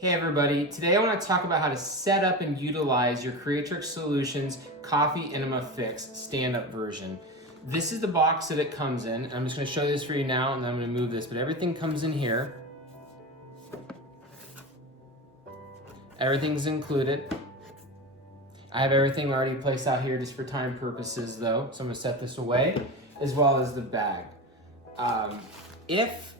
Hey everybody, today I want to talk about how to set up and utilize your Creatrix Solutions Coffee Enema Fix stand-up version. This is the box that it comes in. I'm just going to show you this for you now and then I'm going to move this, but everything comes in here. Everything's included. I have everything already placed out here just for time purposes though, so I'm going to set this away, as well as the bag. If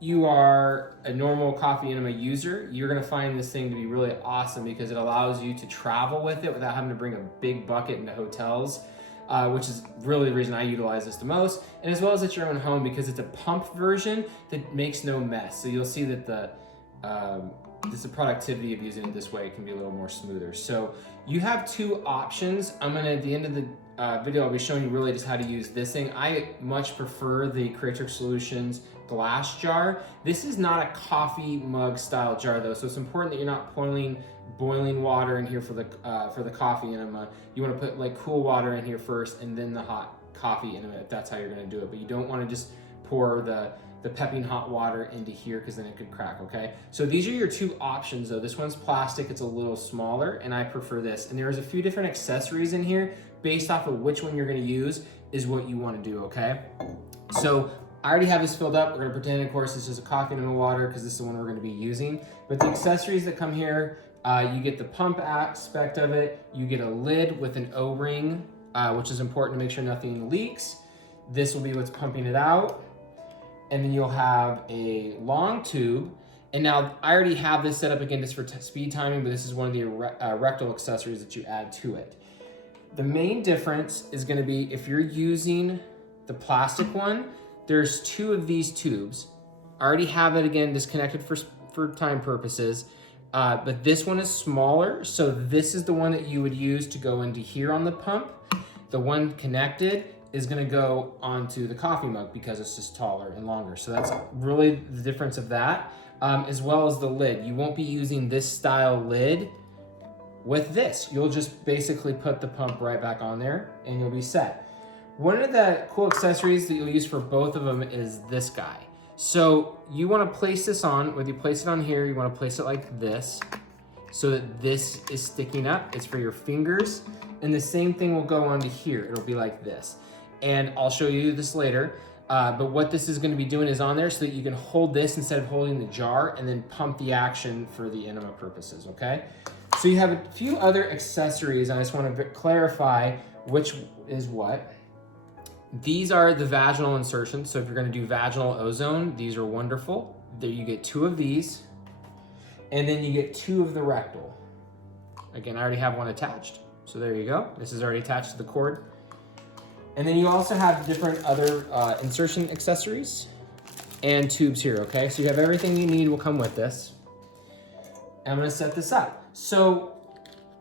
you are a normal coffee enema user, you're gonna find this thing to be really awesome because it allows you to travel with it without having to bring a big bucket into hotels, which is really the reason I utilize this the most, and as well as at your own home because it's a pump version that makes no mess. So you'll see that the productivity of using it this way can be a little more smoother. So you have two options. I'm gonna, at the end of the video, I'll be showing you really just how to use this thing. I much prefer the Creatrix Solutions glass jar. This is not a coffee mug style jar though, so it's important that you're not boiling water in here for the coffee enema. You want to put like cool water in here first and then the hot coffee enema if that's how you're going to do it. But you don't want to just pour the pepping hot water into here because then it could crack, okay? So these are your two options though. This one's plastic, it's a little smaller, and I prefer this. And there's a few different accessories in here based off of which one you're going to use is what you want to do, okay? So I already have this filled up. We're gonna pretend, of course, this is a coffee enema water because this is the one we're gonna be using. But the accessories that come here, you get the pump aspect of it. You get a lid with an O-ring, which is important to make sure nothing leaks. This will be what's pumping it out. And then you'll have a long tube. And now I already have this set up again just for speed timing, but this is one of the rectal accessories that you add to it. The main difference is gonna be if you're using the plastic one, there's two of these tubes. I already have it again disconnected for time purposes, but this one is smaller, so this is the one that you would use to go into here on the pump. The one connected is gonna go onto the coffee mug because it's just taller and longer. So that's really the difference of that, as well as the lid. You won't be using this style lid with this. You'll just basically put the pump right back on there and you'll be set. One of the cool accessories that you'll use for both of them is this guy. So you want to place this on, whether you place it on here, you want to place it like this so that this is sticking up. It's for your fingers. And the same thing will go onto here. It'll be like this. And I'll show you this later. But what this is going to be doing is on there so that you can hold this instead of holding the jar and then pump the action for the enema purposes, okay? So you have a few other accessories. I just want to clarify which is what. These are the vaginal insertions. So if you're gonna do vaginal ozone, these are wonderful. There you get two of these, and then you get two of the rectal. Again, I already have one attached. So there you go. This is already attached to the cord. And then you also have different other insertion accessories and tubes here, okay? So you have everything you need will come with this. And I'm gonna set this up. So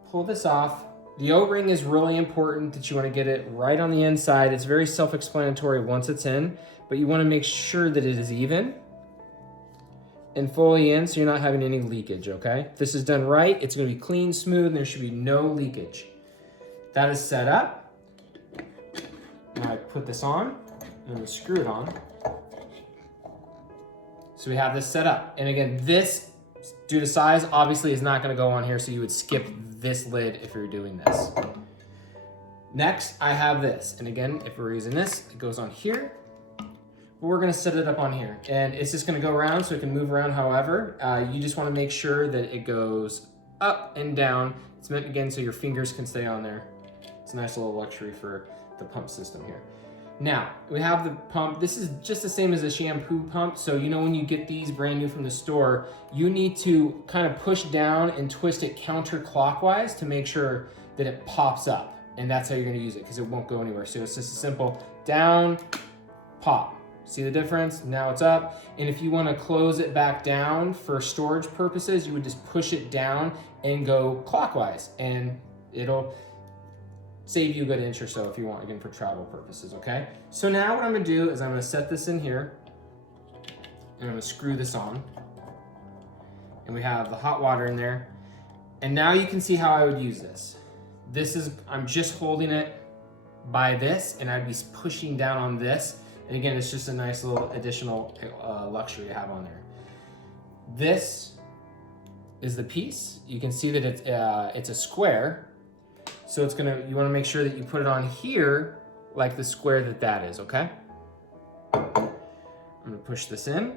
pull this off. The O-ring is really important that you want to get it right on the inside. It's very self-explanatory once it's in, but you want to make sure that it is even and fully in so you're not having any leakage, okay? If this is done right, it's going to be clean, smooth, and there should be no leakage. That is set up. Now I put this on, and I'm going to screw it on. So we have this set up. And again, this, due to size, obviously is not going to go on here, so you would skip this lid if you're doing this. Next, I have this. And again, if we're using this, it goes on here. But we're gonna set it up on here. And it's just gonna go around so it can move around however. You just wanna make sure that it goes up and down. It's meant, again, so your fingers can stay on there. It's a nice little luxury for the pump system here. Now, we have the pump. This is just the same as a shampoo pump. So you know when you get these brand new from the store, you need to kind of push down and twist it counterclockwise to make sure that it pops up. And that's how you're gonna use it because it won't go anywhere. So it's just a simple down, pop. See the difference? Now it's up. And if you wanna close it back down for storage purposes, you would just push it down and go clockwise. And it'll save you a good inch or so if you want, again, for travel purposes, okay? So now what I'm gonna do is I'm gonna set this in here and I'm gonna screw this on. And we have the hot water in there. And now you can see how I would use this. I'm just holding it by this and I'd be pushing down on this. And again, it's just a nice little additional luxury to have on there. This is the piece. You can see that it's a square. So you wanna make sure that you put it on here like the square that is, okay? I'm gonna push this in.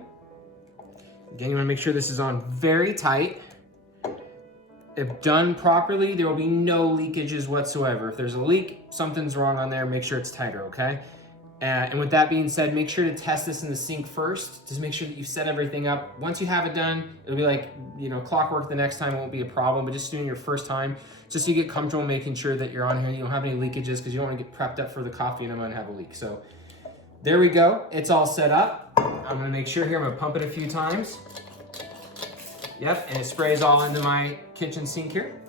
Again, you wanna make sure this is on very tight. If done properly, there will be no leakages whatsoever. If there's a leak, something's wrong on there, make sure it's tighter, okay? And with that being said, make sure to test this in the sink first. Just make sure that you set everything up. Once you have it done, it'll be like, clockwork the next time, it won't be a problem, but just doing your first time, just so you get comfortable making sure that you're on here, you don't have any leakages, because you don't want to get prepped up for the coffee enema and have a leak. So there we go, it's all set up. I'm gonna make sure here, I'm gonna pump it a few times. Yep, and it sprays all into my kitchen sink here.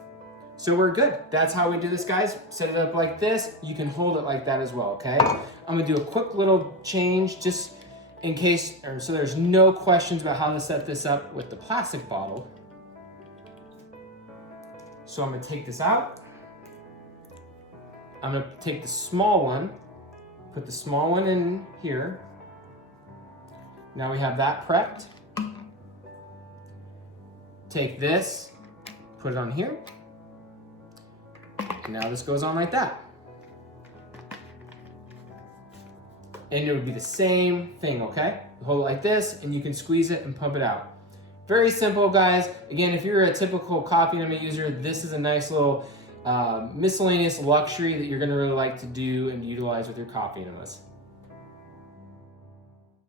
So we're good. That's how we do this, guys. Set it up like this. You can hold it like that as well, okay? I'm gonna do a quick little change just in case, so there's no questions about how to set this up with the plastic bottle. So I'm gonna take this out. I'm gonna take the small one, put the small one in here. Now we have that prepped. Take this, put it on here. And now this goes on like that. And it would be the same thing, okay? Hold it like this and you can squeeze it and pump it out. Very simple, guys. Again, if you're a typical coffee enema user, this is a nice little miscellaneous luxury that you're gonna really like to do and utilize with your coffee enemas.